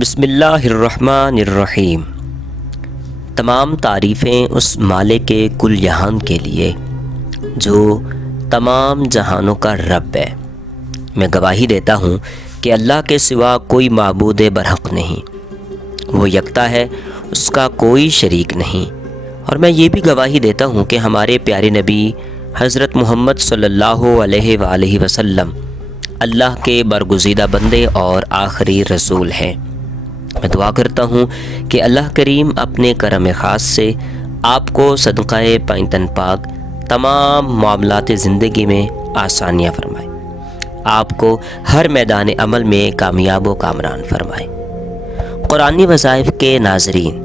بسم اللہ الرحمن الرحیم۔ تمام تعریفیں اس مالک کل جہان کے لیے جو تمام جہانوں کا رب ہے۔ میں گواہی دیتا ہوں کہ اللہ کے سوا کوئی معبود برحق نہیں، وہ یکتا ہے، اس کا کوئی شریک نہیں۔ اور میں یہ بھی گواہی دیتا ہوں کہ ہمارے پیارے نبی حضرت محمد صلی اللہ علیہ وآلہ وسلم اللہ کے برگزیدہ بندے اور آخری رسول ہیں۔ میں دعا کرتا ہوں کہ اللہ کریم اپنے کرم خاص سے آپ کو صدقہ پائنتن پاک تمام معاملات زندگی میں آسانیاں فرمائے، آپ کو ہر میدان عمل میں کامیاب و کامران فرمائے۔ قرآنی وظائف کے ناظرین،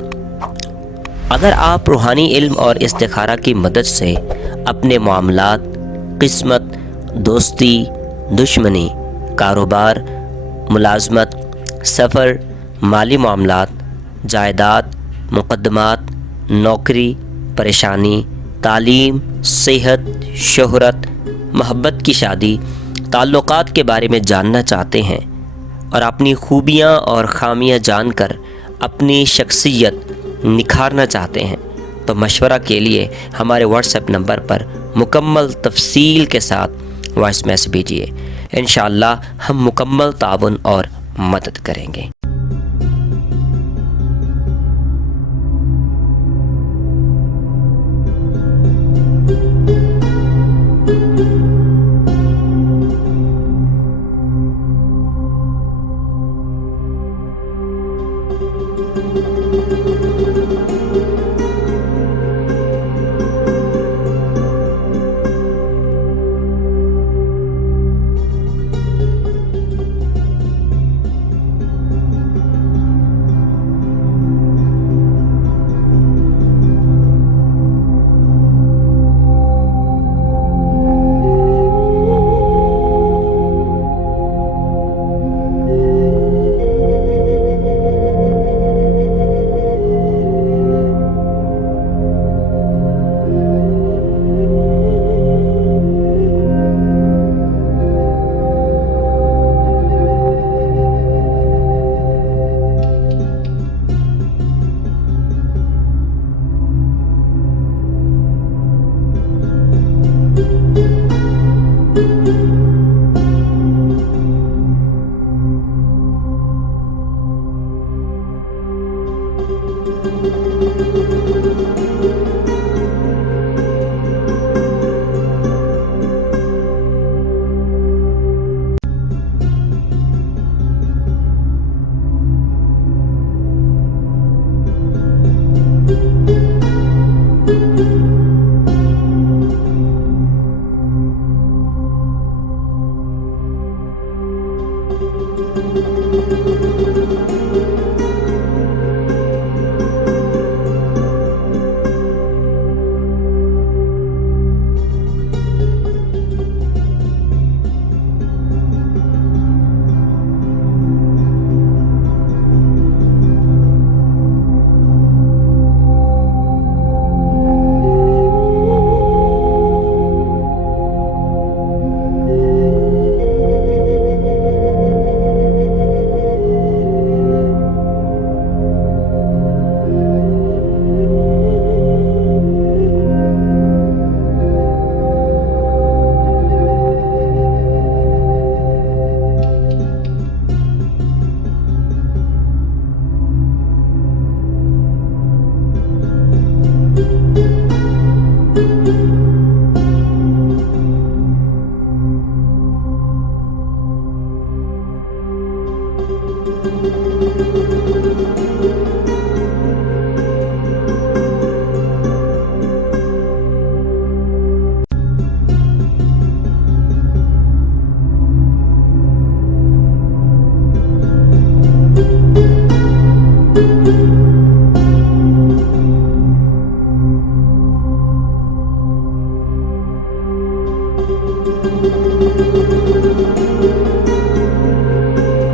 اگر آپ روحانی علم اور استخارہ کی مدد سے اپنے معاملات، قسمت، دوستی، دشمنی، کاروبار، ملازمت، سفر، مالی معاملات، جائیداد، مقدمات، نوکری، پریشانی، تعلیم، صحت، شہرت، محبت کی شادی، تعلقات کے بارے میں جاننا چاہتے ہیں اور اپنی خوبیاں اور خامیاں جان کر اپنی شخصیت نکھارنا چاہتے ہیں تو مشورہ کے لیے ہمارے واٹس ایپ نمبر پر مکمل تفصیل کے ساتھ وائس میسج بھیجیے۔ انشاءاللہ ہم مکمل تعاون اور مدد کریں گے۔